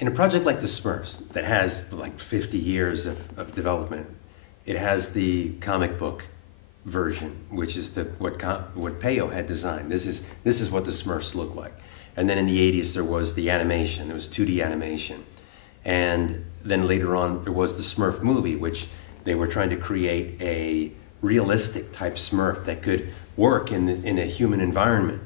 In a project like the Smurfs, that has like 50 years of development, it has the comic book version, which is what Peyo had designed. This is what the Smurfs look like. And then in the 80s there was the animation, it was 2D animation. And then later on there was the Smurf movie, which they were trying to create a realistic type Smurf that could work in a human environment.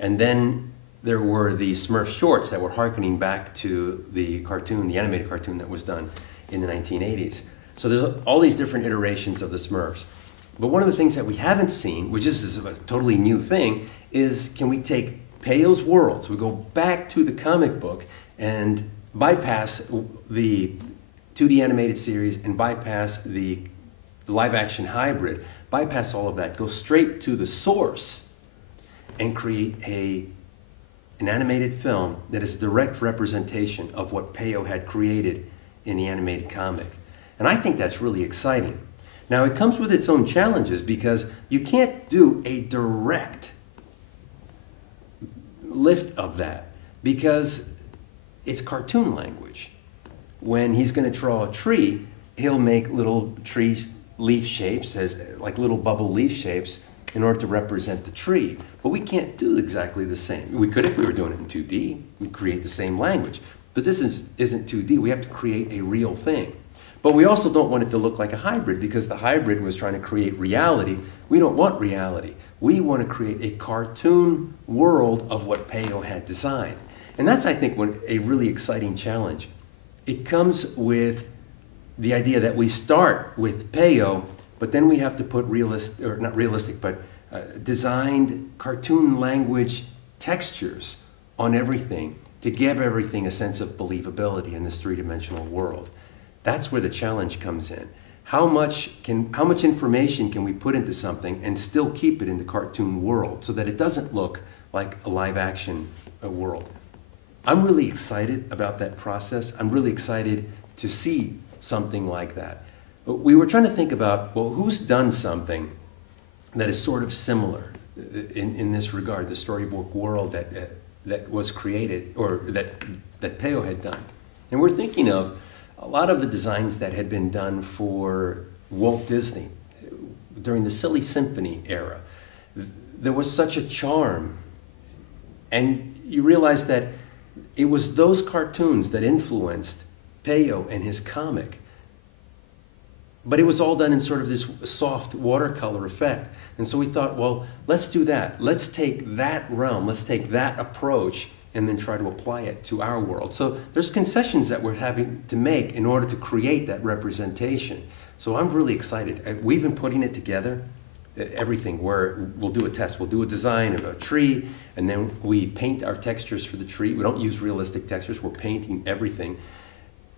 And then there were the Smurf shorts that were hearkening back to the cartoon, the animated cartoon that was done in the 1980s. So there's all these different iterations of the Smurfs. But one of the things that we haven't seen, which is a totally new thing, is can we take Peyo's world, so we go back to the comic book and bypass the 2D animated series and bypass the live action hybrid, bypass all of that, go straight to the source and create an animated film that is a direct representation of what Peyo had created in the animated comic. And I think that's really exciting. Now it comes with its own challenges because you can't do a direct lift of that because it's cartoon language. When he's going to draw a tree, he'll make little tree leaf shapes, like little bubble leaf shapes, in order to represent the tree. But we can't do exactly the same. We could if we were doing it in 2D. We'd create the same language. But this isn't 2D. We have to create a real thing. But we also don't want it to look like a hybrid because the hybrid was trying to create reality. We don't want reality. We want to create a cartoon world of what Peyo had designed. And that's, I think, a really exciting challenge. It comes with the idea that we start with Peyo, but then we have to put designed cartoon language textures on everything to give everything a sense of believability in this three-dimensional world. That's where the challenge comes in. How much information can we put into something and still keep it in the cartoon world so that it doesn't look like a live action world? I'm really excited about that process. I'm really excited to see something like that. But we were trying to think about, well, who's done something that is sort of similar in this regard, the storybook world that was created, or that Peyo had done. And we're thinking of a lot of the designs that had been done for Walt Disney during the Silly Symphony era. There was such a charm, and you realize that it was those cartoons that influenced Peyo and his comic. But it was all done in sort of this soft watercolor effect. And so we thought, well, let's do that. Let's take that realm, let's take that approach and then try to apply it to our world. So there's concessions that we're having to make in order to create that representation. So I'm really excited. We've been putting it together, everything, where we'll do a test. We'll do a design of a tree, and then we paint our textures for the tree. We don't use realistic textures. We're painting everything.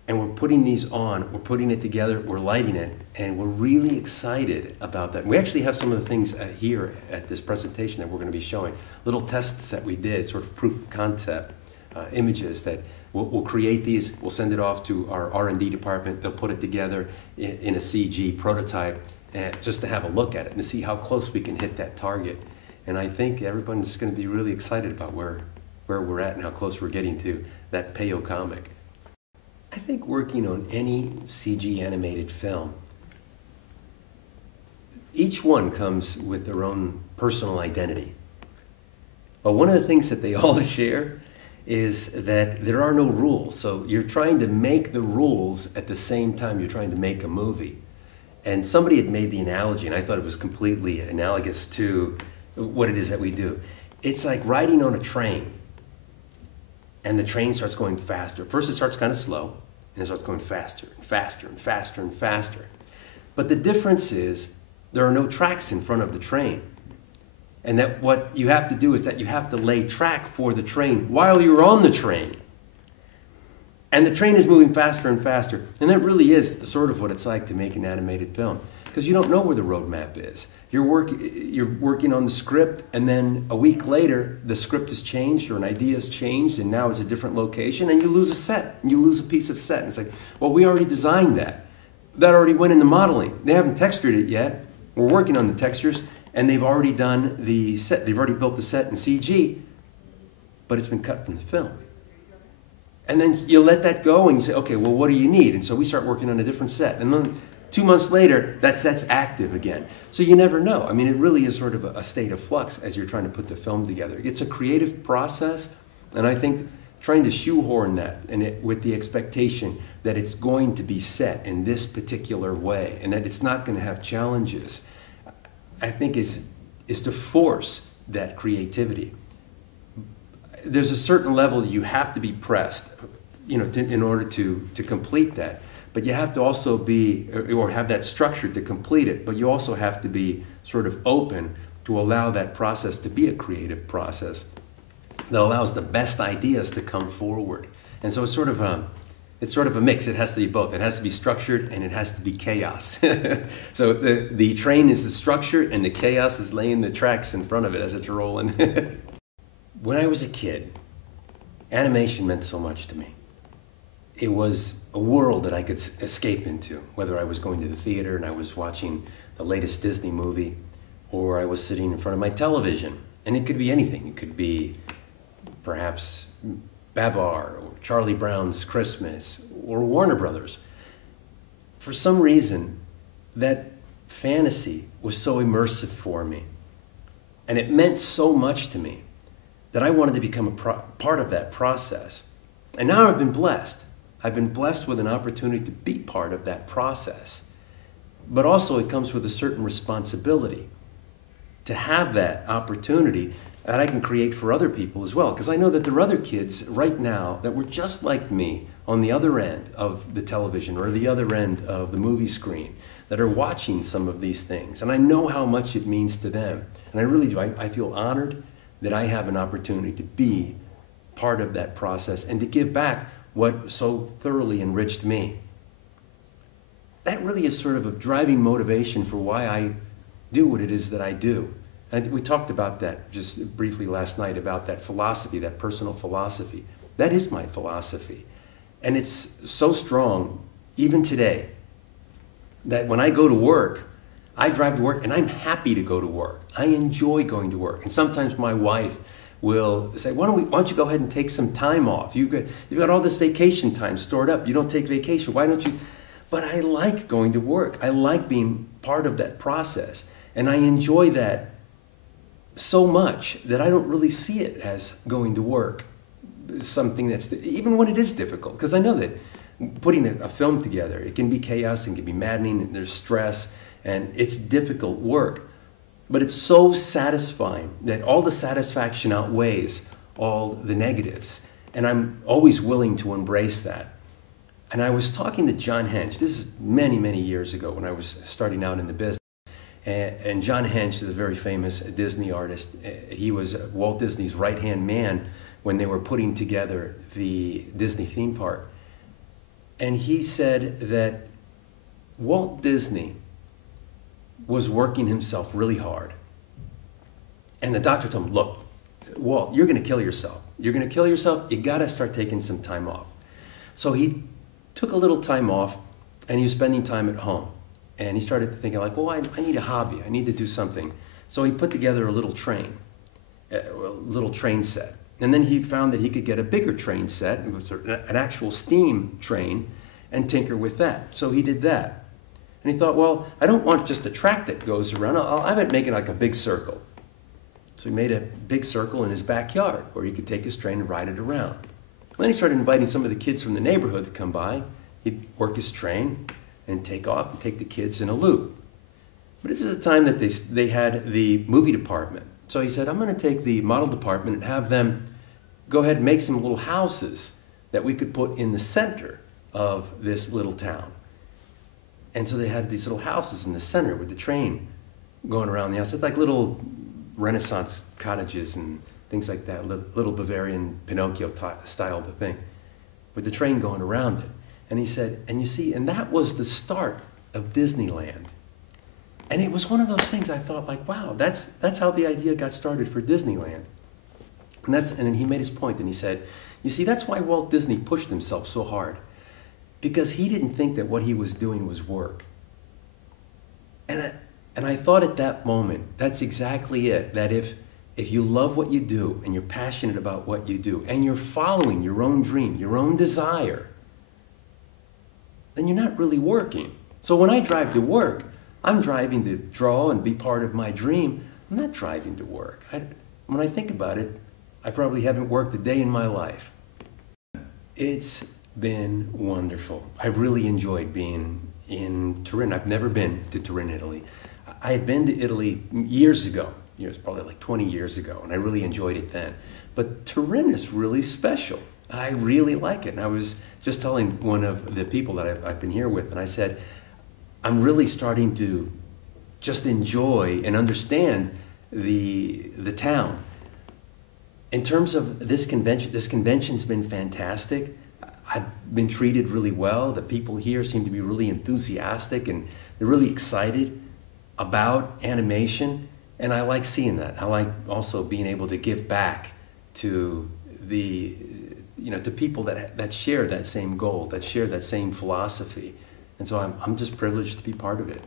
And we're putting these on, we're putting it together, we're lighting it, and we're really excited about that. We actually have some of the things here at this presentation that we're going to be showing. Little tests that we did, sort of proof of concept images that we'll create these, we'll send it off to our R&D department, they'll put it together in a CG prototype just to have a look at it and to see how close we can hit that target. And I think everyone's going to be really excited about where we're at and how close we're getting to that Peyo comic. I think working on any CG animated film, each one comes with their own personal identity. But one of the things that they all share is that there are no rules. So you're trying to make the rules at the same time you're trying to make a movie. And somebody had made the analogy, and I thought it was completely analogous to what it is that we do. It's like riding on a train. And the train starts going faster. First it starts kind of slow, and it starts going faster and faster and faster and faster. But the difference is there are no tracks in front of the train. And that what you have to do is that you have to lay track for the train while you're on the train. And the train is moving faster and faster. And that really is sort of what it's like to make an animated film. Because you don't know where the roadmap is. You're working on the script, and then a week later, the script has changed, or an idea has changed, and now it's a different location, and you lose a set, and you lose a piece of set. And it's like, well, we already designed that. That already went into modeling. They haven't textured it yet. We're working on the textures, and they've already done the set. They've already built the set in CG, but it's been cut from the film. And then you let that go and you say, okay, well, what do you need? And so we start working on a different set. And then 2 months later, that set's active again. So you never know. I mean, it really is sort of a state of flux as you're trying to put the film together. It's a creative process, and I think trying to shoehorn that with the expectation that it's going to be set in this particular way and that it's not going to have challenges, I think is to force that creativity. There's a certain level that you have to be pressed, in order to complete that. But you have to also be, or have that structure to complete it, but you also have to be sort of open to allow that process to be a creative process that allows the best ideas to come forward. And so it's sort of a mix. It has to be both. It has to be structured and it has to be chaos. So the train is the structure and the chaos is laying the tracks in front of it as it's rolling. When I was a kid, animation meant so much to me. It was a world that I could escape into, whether I was going to the theater and I was watching the latest Disney movie, or I was sitting in front of my television. And it could be anything. It could be perhaps Babar, or Charlie Brown's Christmas, or Warner Brothers. For some reason, that fantasy was so immersive for me. And it meant so much to me that I wanted to become a part of that process. And now I've been blessed. I've been blessed with an opportunity to be part of that process. But also it comes with a certain responsibility to have that opportunity that I can create for other people as well. Because I know that there are other kids right now that were just like me on the other end of the television or the other end of the movie screen that are watching some of these things. And I know how much it means to them. And I really do. I feel honored that I have an opportunity to be part of that process and to give back what so thoroughly enriched me. That really is sort of a driving motivation for why I do what it is that I do. And we talked about that just briefly last night, about that philosophy, that personal philosophy. That is my philosophy. And it's so strong, even today, that when I go to work, I drive to work and I'm happy to go to work. I enjoy going to work. And sometimes my wife will say, why don't you go ahead and take some time off? You've got all this vacation time stored up. You don't take vacation. Why don't you? But I like going to work. I like being part of that process. And I enjoy that so much that I don't really see it as going to work. Something that's, even when it is difficult, because I know that putting a film together, it can be chaos and can be maddening and there's stress and it's difficult work. But it's so satisfying that all the satisfaction outweighs all the negatives. And I'm always willing to embrace that. And I was talking to John Hench. This is many, many years ago when I was starting out in the business. And John Hench is a very famous Disney artist. He was Walt Disney's right-hand man when they were putting together the Disney theme park. And he said that Walt Disney was working himself really hard. And the doctor told him, look, Walt, you're going to kill yourself. You're going to kill yourself. You got to start taking some time off. So he took a little time off and he was spending time at home. And he started thinking like, well, I need a hobby. I need to do something. So he put together a little train set. And then he found that he could get a bigger train set, it was an actual steam train, and tinker with that. So he did that. And he thought, well, I don't want just a track that goes around. I'll have it making like a big circle. So he made a big circle in his backyard where he could take his train and ride it around. Then he started inviting some of the kids from the neighborhood to come by. He'd work his train and take off and take the kids in a loop. But this is a time that they had the movie department. So he said, I'm going to take the model department and have them go ahead and make some little houses that we could put in the center of this little town. And so they had these little houses in the center with the train going around the outside, like little Renaissance cottages and things like that, little Bavarian Pinocchio style thing, with the train going around it. And he said, and you see, and that was the start of Disneyland. And it was one of those things I thought like, wow, that's how the idea got started for Disneyland. And then he made his point and he said, you see, that's why Walt Disney pushed himself so hard. Because he didn't think that what he was doing was work. And I thought at that moment, that's exactly it. That if if you love what you do and you're passionate about what you do and you're following your own dream, your own desire, then you're not really working. So when I drive to work, I'm driving to draw and be part of my dream. I'm not driving to work. When I think about it, I probably haven't worked a day in my life. It's been wonderful. I've really enjoyed being in Turin. I've never been to Turin, Italy. I had been to Italy years ago. Probably like 20 years ago, and I really enjoyed it then. But Turin is really special. I really like it. And I was just telling one of the people that I've been here with, and I said, I'm really starting to just enjoy and understand the town. In terms of this convention's been fantastic. I've been treated really well. The people here seem to be really enthusiastic, and they're really excited about animation. And I like seeing that. I like also being able to give back to to people that share that same goal, that share that same philosophy. And so I'm just privileged to be part of it.